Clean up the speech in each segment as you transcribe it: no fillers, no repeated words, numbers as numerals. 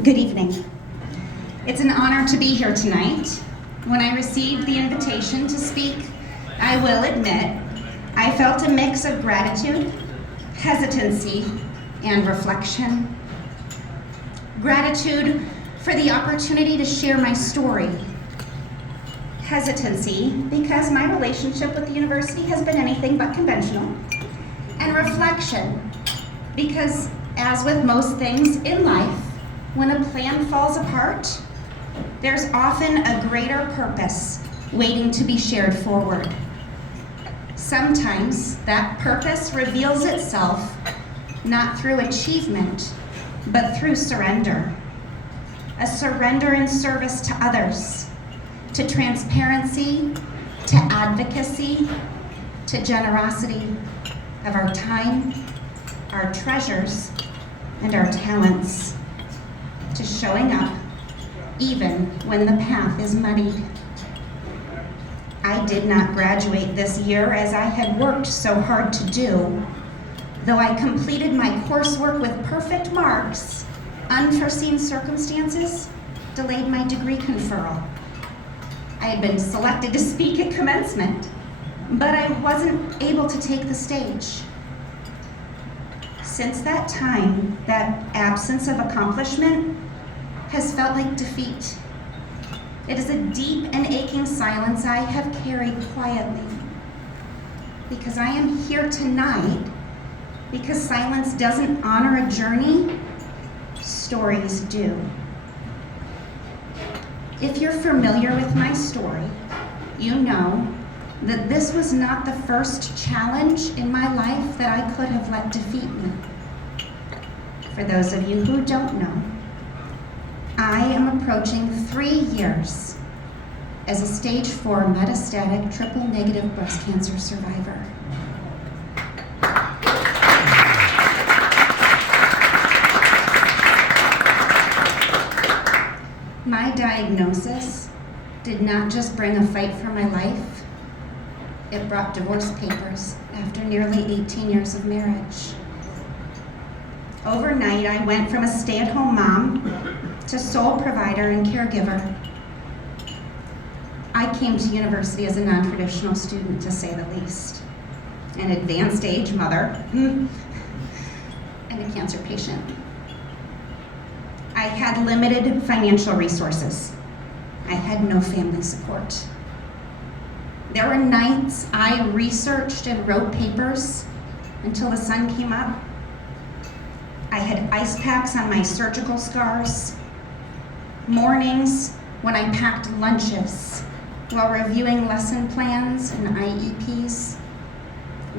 Good evening. It's an honor to be here tonight. When I received the invitation to speak, I will admit, I felt a mix of gratitude, hesitancy, and reflection. Gratitude for the opportunity to share my story. Hesitancy because my relationship with the university has been anything but conventional. And reflection because, as with most things in life, when a plan falls apart, there's often a greater purpose waiting to be shared forward. Sometimes that purpose reveals itself not through achievement, but through surrender. A surrender in service to others, to transparency, to advocacy, to generosity of our time, our treasures, and our talents, to showing up even when the path is muddied. I did not graduate this year as I had worked so hard to do. Though I completed my coursework with perfect marks, unforeseen circumstances delayed my degree conferral. I had been selected to speak at commencement, but I wasn't able to take the stage. Since that time, that absence of accomplishment has felt like defeat. It is a deep and aching silence I have carried quietly. Because I am here tonight, because silence doesn't honor a journey, stories do. If you're familiar with my story, you know that this was not the first challenge in my life that I could have let defeat me. For those of you who don't know, I am approaching 3 years as a stage 4 metastatic triple-negative breast cancer survivor. My diagnosis did not just bring a fight for my life, it brought divorce papers after nearly 18 years of marriage. Overnight, I went from a stay-at-home mom to sole provider and caregiver. I came to university as a non-traditional student, to say the least, an advanced age mother, and a cancer patient. I had limited financial resources. I had no family support. There were nights I researched and wrote papers until the sun came up. I had ice packs on my surgical scars. Mornings when I packed lunches while reviewing lesson plans and IEPs.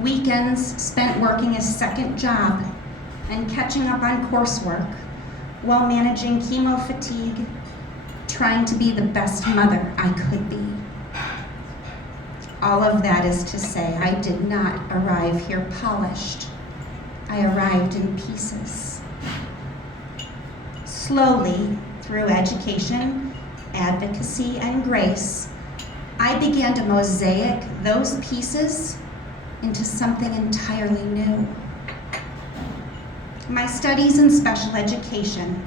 Weekends spent working a second job and catching up on coursework while managing chemo fatigue, trying to be the best mother I could be. All of that is to say, I did not arrive here polished. I arrived in pieces. Slowly, through education, advocacy, and grace, I began to mosaic those pieces into something entirely new. My studies in special education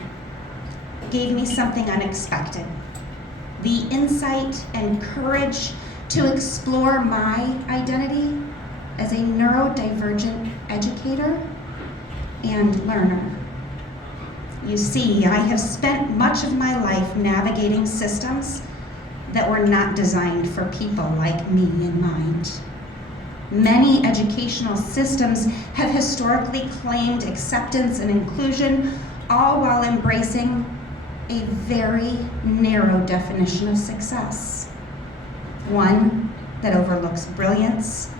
gave me something unexpected: the insight and courage to explore my identity as a neurodivergent educator and learner. You see, I have spent much of my life navigating systems that were not designed for people like me in mind. Many educational systems have historically claimed acceptance and inclusion, all while embracing a very narrow definition of success. One that overlooks brilliance,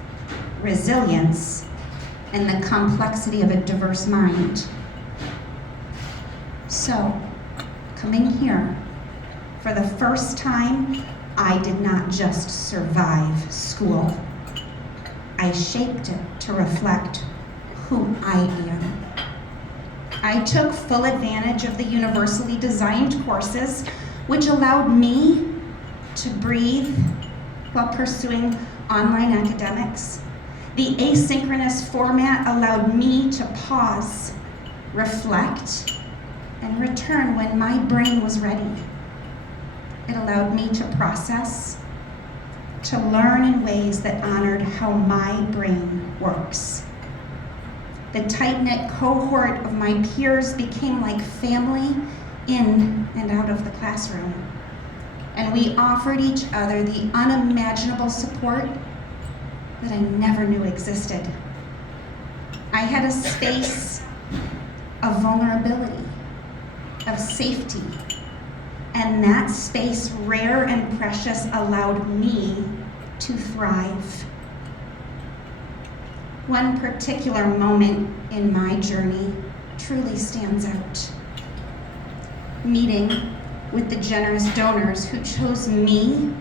resilience, and the complexity of a diverse mind. So, coming here, for the first time, I did not just survive school. I shaped it to reflect who I am. I took full advantage of the universally designed courses, which allowed me to breathe while pursuing online academics. The asynchronous format allowed me to pause, reflect, and in return when my brain was ready. It allowed me to process, to learn in ways that honored how my brain works. The tight-knit cohort of my peers became like family in and out of the classroom. And we offered each other the unimaginable support that I never knew existed. I had a space of vulnerability, of safety, and that space, rare and precious, allowed me to thrive. One particular moment in my journey truly stands out. Meeting with the generous donors who chose me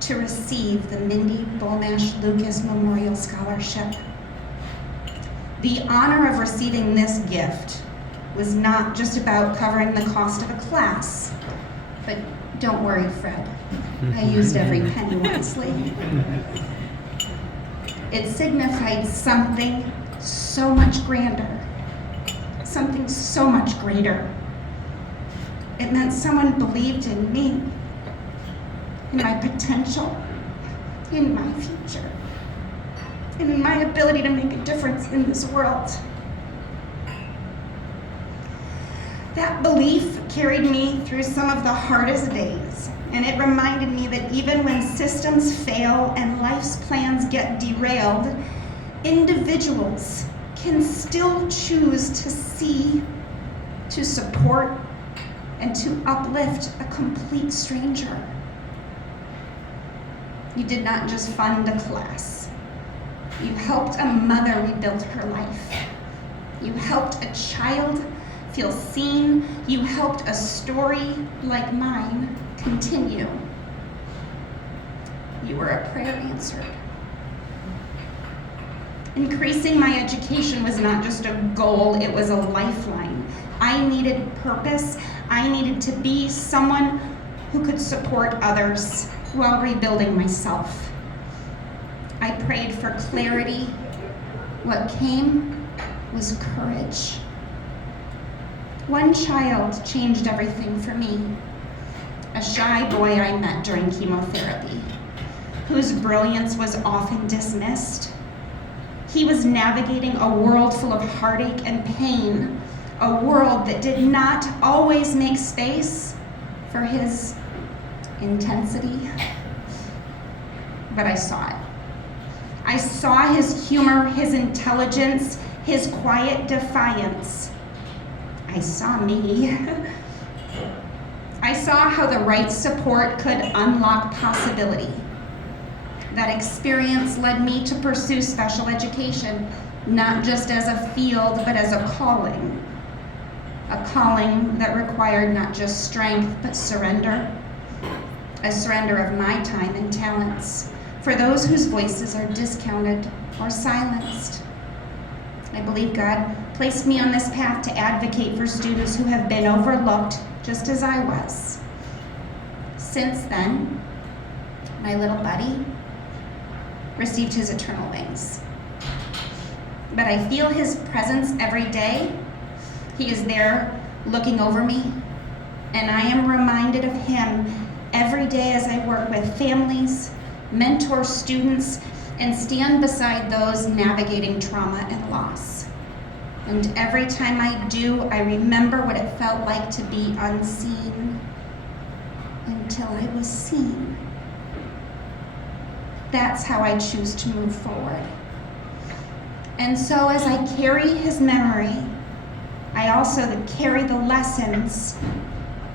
to receive the Mindy Bulmash Lucas Memorial Scholarship. The honor of receiving this gift was not just about covering the cost of a class, but don't worry, Fred, I used every penny wisely. It signified something so much grander, something so much greater. It meant someone believed in me, in my potential, in my future, and in my ability to make a difference in this world. That belief carried me through some of the hardest days, and it reminded me that even when systems fail and life's plans get derailed, individuals can still choose to see, to support, and to uplift a complete stranger. You did not just fund a class. You helped a mother rebuild her life. You helped a child feel seen. You helped a story like mine continue. You were a prayer answered. Increasing my education was not just a goal, it was a lifeline. I needed purpose. I needed to be someone who could support others while rebuilding myself. I prayed for clarity. What came was courage. One child changed everything for me. A shy boy I met during chemotherapy, whose brilliance was often dismissed. He was navigating a world full of heartache and pain, a world that did not always make space for his intensity, but I saw it. I saw his humor, his intelligence, his quiet defiance. I saw me. I saw how the right support could unlock possibility. That experience led me to pursue special education, not just as a field, but as a calling that required not just strength, but surrender, a surrender of my time and talents for those whose voices are discounted or silenced. I believe God placed me on this path to advocate for students who have been overlooked, just as I was. Since then, my little buddy received his eternal wings. But I feel his presence every day. He is there looking over me, and I am reminded of him every day as I work with families, mentor students, and stand beside those navigating trauma and loss. And every time I do, I remember what it felt like to be unseen until I was seen. That's how I choose to move forward. And so as I carry his memory, I also carry the lessons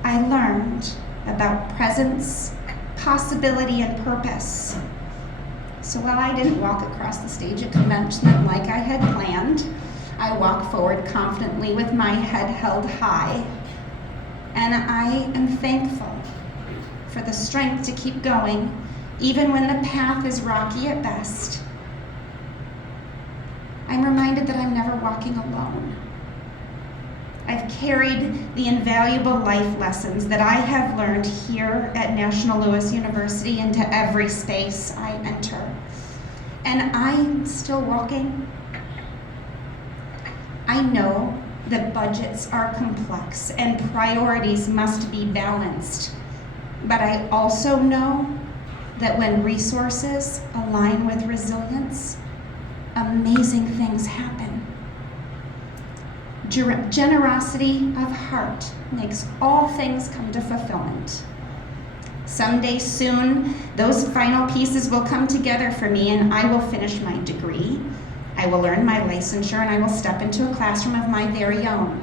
I learned about presence, possibility, and purpose. So while I didn't walk across the stage at commencement like I had planned, I walk forward confidently with my head held high. And I am thankful for the strength to keep going, even when the path is rocky at best. I'm reminded that I'm never walking alone. I've carried the invaluable life lessons that I have learned here at National Louis University into every space I enter. And I'm still walking. I know that budgets are complex and priorities must be balanced. But I also know that when resources align with resilience, amazing things happen. Generosity of heart makes all things come to fulfillment. Someday soon, those final pieces will come together for me and I will finish my degree. I will earn my licensure and I will step into a classroom of my very own.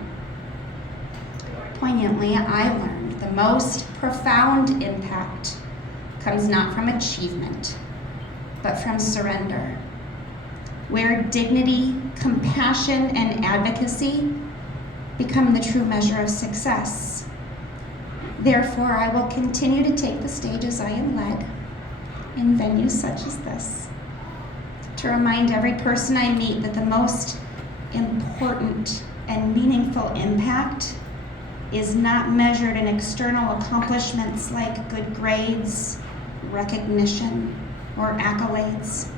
Poignantly, I learned the most profound impact comes not from achievement, but from surrender, where dignity, compassion, and advocacy become the true measure of success. Therefore, I will continue to take the stage as I am led in venues such as this, to remind every person I meet that the most important and meaningful impact is not measured in external accomplishments like good grades, recognition, or accolades.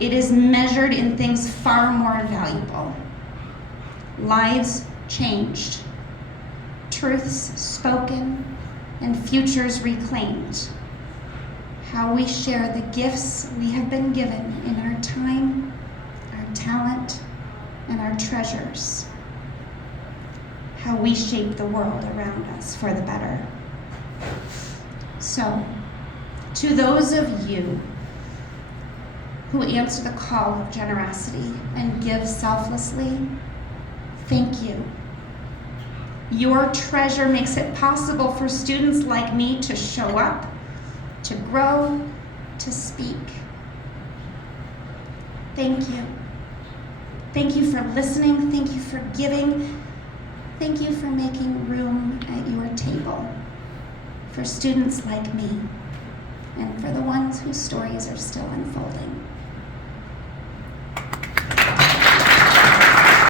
It is measured in things far more valuable. Lives changed, truths spoken, and futures reclaimed. How we share the gifts we have been given in our time, our talent, and our treasures. How we shape the world around us for the better. So, to those of you who answer the call of generosity and give selflessly, thank you. Your treasure makes it possible for students like me to show up, to grow, to speak. Thank you. Thank you for listening. Thank you for giving. Thank you for making room at your table for students like me and for the ones whose stories are still unfolding.